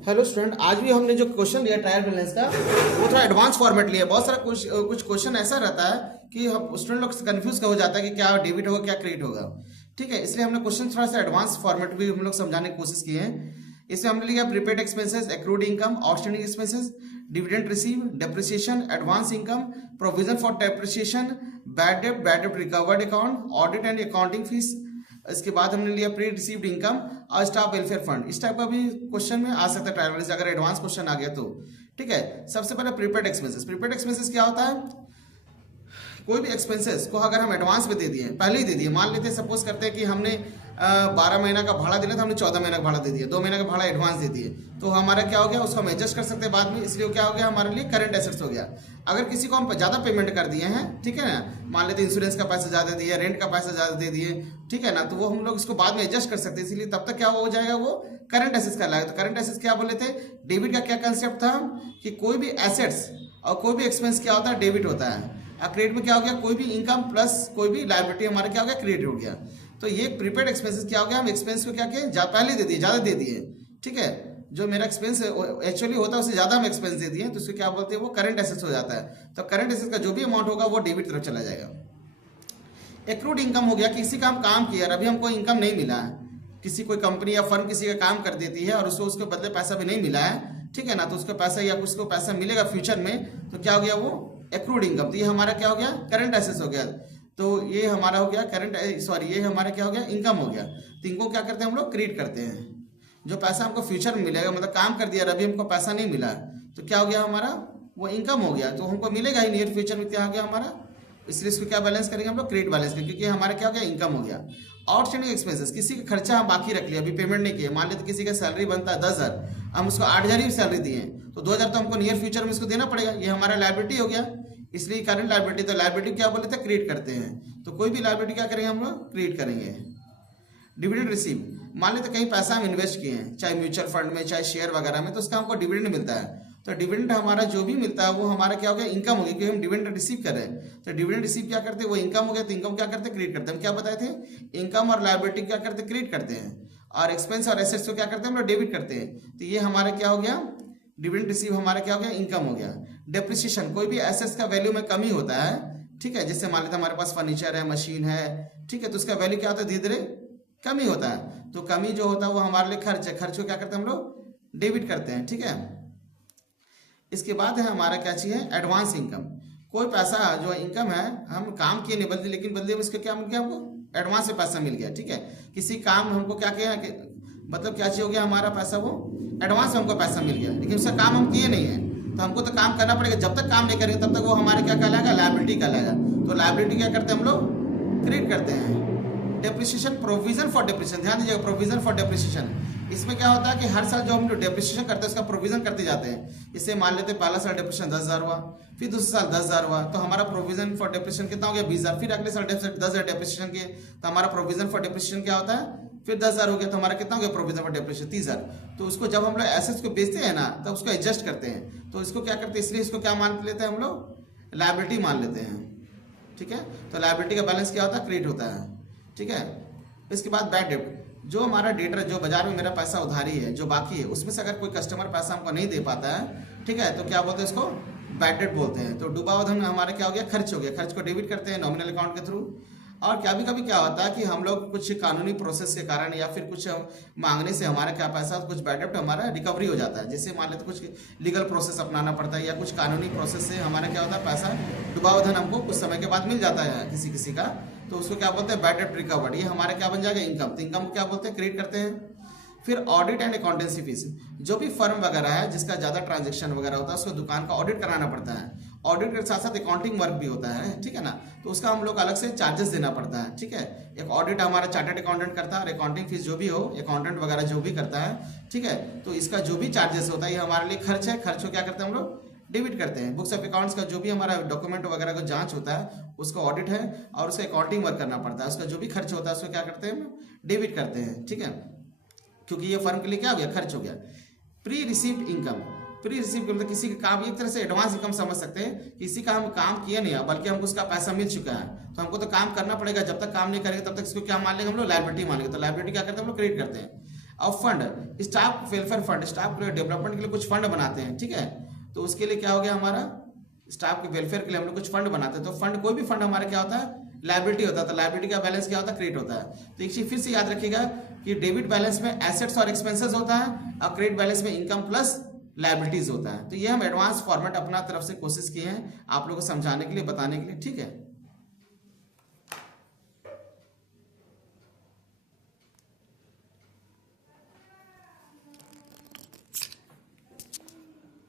Hello student, आज भी हमने जो क्वेश्चन लिया ट्रायल बैलेंस का वो थोड़ा एडवांस फॉर्मेट लिया। बहुत सारा कुछ क्वेश्चन ऐसा रहता है कि स्टूडेंट लोग कंफ्यूज हो जाता है कि क्या डेबिट होगा क्या क्रेडिट होगा। ठीक है, इसलिए हमने क्वेश्चन थोड़ा सा एडवांस फॉर्मेट भी हम लोग समझाने की कोशिश किए हैं। इसमें हमने लिया prepaid expenses, accrued income, outstanding expenses, dividend receive, depreciation, advance income, provision for depreciation, bad debt recovered account, audit and accounting fees. इसके बाद हमने लिया प्री रिसीव्ड इनकम और स्टाफ वेलफेयर फंड। इस टाइप का भी क्वेश्चन में आ सकता है ट्रायल बैलेंस, अगर एडवांस क्वेश्चन आ गया तो। ठीक है, सबसे पहले प्रीपेड एक्सपेंसेस। प्रीपेड एक्सपेंसेस क्या होता है? कोई भी एक्सपेंसेस को अगर हम एडवांस में दे दिए, पहले ही दे दिए, मान लेते हैं सपोज करते हैं कि हमने 12 महीना का भाड़ा देना था, हमने 14 महीना का भाड़ा दे दिया, 2 महीना का भाड़ा एडवांस दे दिए, तो हमारा क्या हो गया, उसको हम एडजस्ट कर सकते हैं बाद में, इसलिए क्या हो गया हमारे लिए करंट एसेट्स हो गया। अगर किसी को हम ज़्यादा पेमेंट कर दिए हैं, ठीक है ना, मान लेते इंश्योरेंस का पैसा ज़्यादा दिया, रेंट का पैसा ज़्यादा दे दिए, ठीक है ना, तो वो हम लोग इसको बाद में एडजस्ट कर सकते हैं, इसलिए तब तक क्या हो जाएगा, वो करंट एसेट्स कहलाएगा। तो करंट एसेट्स क्या बोले थे? डेबिट का क्या कंसेप्ट था कि कोई भी एसेट्स और कोई भी एक्सपेंस क्या होता है, डेबिट होता है। क्रेडिट में क्या हो गया, कोई भी इनकम प्लस कोई भी लायबिलिटी हमारा क्या हो गया, क्रेडिट हो गया। तो ये प्रीपेड एक्सपेंसेस क्या हो गया, हम एक्सपेंस को क्या किए, पहले दे दिए, ज़्यादा दे दिए। ठीक है, जो मेरा एक्सपेंस एक्चुअली होता है उससे ज़्यादा हम एक्सपेंस दे दिए, तो उसको क्या बोलते हैं, वो करंट एसेट्स हो जाता है। तो करंट एसेट्स का जो भी अमाउंट होगा वो डेबिट तरफ चला जाएगा। एक्रूड इनकम हो गया, किसी का हम काम किया और अभी हमको इनकम नहीं मिला है, किसी कोई कंपनी या फर्म किसी का काम कर देती है और उसको उसके बदले पैसा भी नहीं मिला है, ठीक है ना, तो उसका पैसा या उसको पैसा मिलेगा फ्यूचर में, तो क्या हो गया, वो एक्रूड इनकम। तो ये हमारा क्या हो गया, करंट एसेट्स हो गया। तो ये हमारा हो गया ये हमारा क्या हो गया, इनकम हो गया। तो इनको क्या करते हैं हम लोग, क्रेडिट करते हैं। जो पैसा हमको फ्यूचर में मिलेगा, मतलब काम कर दिया और अभी हमको पैसा नहीं मिला, तो क्या हो गया हमारा, वो इनकम हो गया, तो हमको मिलेगा ही नियर फ्यूचर में, क्या हो गया हमारा, इसलिए इसको क्या बैलेंस करेंगे हम लोग, क्रेडिट बैलेंस करेंगे, क्योंकि हमारा क्या हो गया, इनकम हो गया। आउटस्टैंडिंग एक्सपेंसेस, किसी का खर्चा हम बाकी रख लिया, अभी पेमेंट नहीं किया, मान लेते किसी का सैलरी बनता है 10,000, हम उसको 8,000 ही सैलरी दिए, तो 2,000 तो हमको नियर फ्यूचर में इसको देना पड़ेगा, ये हमारा लायबिलिटी हो गया, इसलिए करंट लायबिलिटी। तो लायबिलिटी क्या बोले थे, क्रिएट करते हैं, तो कोई भी लायबिलिटी क्या करेंगे हम लोग, क्रिएट करेंगे। डिविडेंड रिसीव, मान लेते कहीं पैसा हम इन्वेस्ट किए हैं, चाहे म्यूचुअल फंड में चाहे शेयर वगैरह में, तो उसका हमको डिविडेंड मिलता है, तो डिविडेंड हमारा जो भी मिलता है वो हमारा क्या हो गया, इनकम हो गई, क्योंकि हम डिविडेंड रिसीव कर रहे हैं। तो डिविडेंड रिसीव क्या करते हैं, वो इनकम हो गया, तो इनकम क्या करते हैं, क्रिएट करते हैं। हम क्या बताए थे, इनकम और लायबिलिटी क्या करते हैं, क्रिएट करते हैं, और एक्सपेंस और एसेट्स को क्या करते हैं हम लोग, डेबिट करते हैं। तो ये हमारा क्या हो गया, डिविडेंड रिसीव हमारा क्या हो गया, इनकम हो गया। डेप्रिसिएशन, कोई भी एसेट्स का वैल्यू में कमी होता है, ठीक है, जैसे मान लेते हमारे पास फर्नीचर है, मशीन है, ठीक है, तो उसका वैल्यू क्या होता है, धीरे धीरे कमी होता है, तो कमी जो होता है वो हमारे लिए खर्च है, खर्च को क्या करते हैं हम लोग, डेबिट करते हैं। ठीक है, इसके बाद है हमारा क्या चाहिए, एडवांस इनकम। कोई पैसा जो इनकम है, हम काम किए नहीं बदले, लेकिन बदले में उसका क्या मिल गया, हमको एडवांस से पैसा मिल गया। ठीक है, किसी काम हमको क्या किया, मतलब क्या चाहिए हो गया हमारा पैसा, वो एडवांस में हमको पैसा मिल गया, लेकिन उसका काम हम किए नहीं है, तो हमको तो काम करना पड़ेगा, जब तक काम नहीं करेंगे तब तक वो हमारे क्या कहलाएगा, लायबिलिटी कहलाएगा। तो लायबिलिटी क्या करते हैं हम लोग, क्रिएट करते हैं। डेप्रिसिएशन, प्रोविजन फॉर डेप्रिसिएशन, ध्यान दीजिएगा, प्रोविजन फॉर डेप्रिसिएशन, इसमें क्या होता है कि हर साल जो हम डेप्रिसिएशन करते हैं उसका प्रोविजन करते जाते हैं। इससे मान लेते पहला साल डेप्रिसिएशन 10,000 हुआ, फिर दूसरे साल 10,000 हुआ, तो हमारा प्रोविजन फॉर डेप्रिसिएशन कितना हो गया, 20,000, फिर अगले साल 10,000 डेप्रिसिएशन के, तो हमारा प्रोविजन फॉर डेप्रिसिएशन क्या होता है, फिर 10,000 हो गया, तो हमारा कितना हो गया, प्रोविजन फॉर डेप्रिसिएशन 30,000। तो उसको जब हम लोग एसेट्स को बेचते हैं ना, तब उसको एडजस्ट करते हैं, तो इसको क्या करते हैं, इसलिए इसको क्या मान लेते हैं हम लोग, लायबिलिटी मान लेते हैं। ठीक है, तो लायबिलिटी का बैलेंस क्या होता है, क्रिएट होता है। ठीक है, इसके बाद बैड डेट, जो हमारा डेटर, जो बाजार में मेरा पैसा उधारी है जो बाकी है, उसमें से अगर कोई कस्टमर पैसा हमको नहीं दे पाता है, ठीक है, तो क्या बोलते हैं इसको, बैड डेट बोलते हैं। तो डूबा हुआ धन हमारा क्या हो गया, खर्च हो गया, खर्च को डेबिट करते हैं नॉमिनल अकाउंट के थ्रू। और कभी कभी क्या होता है कि हम लोग कुछ कानूनी प्रोसेस के कारण या फिर कुछ मांगने से हमारा क्या पैसा, कुछ बैड डेट हमारा रिकवरी हो जाता है, जैसे मान लेते कुछ लीगल प्रोसेस अपनाना पड़ता है या कुछ कानूनी प्रोसेस से हमारा क्या होता है, पैसा डूबा हुआ धन हमको कुछ समय के बाद मिल जाता है किसी किसी का, तो उसको क्या बोलते हैं, बैड डेट रिकवर्ड। ये हमारा क्या बन जाएगा, इनकम। तो इनकम को क्या बोलते हैं, क्रिएट करते हैं। फिर ऑडिट एंड अकाउंटेंसी फीस, जो भी फर्म वगैरह है जिसका ज़्यादा ट्रांजेक्शन वगैरह होता है उसको दुकान का ऑडिट कराना पड़ता है, ऑडिट के साथ साथ अकाउंटिंग वर्क भी होता है, ठीक है ना, तो उसका हम लोग अलग से चार्जेस देना पड़ता है। ठीक है, एक ऑडिट हमारा चार्टर्ड अकाउंटेंट करता है और अकाउंटिंग फीस जो भी हो अकाउंटेंट वगैरह जो भी करता है, ठीक है, तो इसका जो भी चार्जेस होता है ये हमारे लिए खर्च है, खर्च को क्या करते हैं हम लोग, डेबिट करते हैं। बुक्स ऑफ अकाउंट्स का जो भी हमारा डॉक्यूमेंट वगैरह का जांच होता है उसका ऑडिट है और उसका अकाउंटिंग वर्क करना पड़ता है, उसका जो भी खर्च होता है उसको क्या करते हैं, डेबिट करते हैं। ठीक है, क्योंकि ये फर्म के लिए क्या हो गया, खर्च हो गया। Pre received income, pre receive मतलब किसी का काम, एक तरह से एडवांस इनकम समझ सकते हैं, किसी का हम काम किए नहीं है बल्कि हमको उसका पैसा मिल चुका है, तो हमको तो काम करना पड़ेगा, जब तक काम नहीं करेंगे तब तक इसको क्या मान लेंगे हम लोग, लायबिलिटी मान लेंगे। तो लायबिलिटी क्या करते हैं हम लोग, क्रेडिट करते हैं। Of fund, staff welfare fund, staff के डेवलपमेंट के लिए कुछ फंड बनाते हैं, ठीक है। तो उसके लिए क्या हो गया हमारा, स्टाफ के वेलफेयर के लिए हम लोग कुछ फंड बनाते हैं। तो फंड, कोई भी फंड हमारा क्या होता है, लायबिलिटी होता है। तो लायबिलिटी का बैलेंस क्या होता है, क्रेडिट होता है। तो एक चीज फिर से याद रखिएगा कि डेबिट बैलेंस में एसेट्स और एक्सपेंसेस होता है और क्रेडिट बैलेंस में इनकम प्लस लायबिलिटीज होता है। तो ये हम एडवांस फॉर्मेट अपना तरफ से कोशिश किए हैं आप लोगों को समझाने के लिए, बताने के लिए, ठीक है।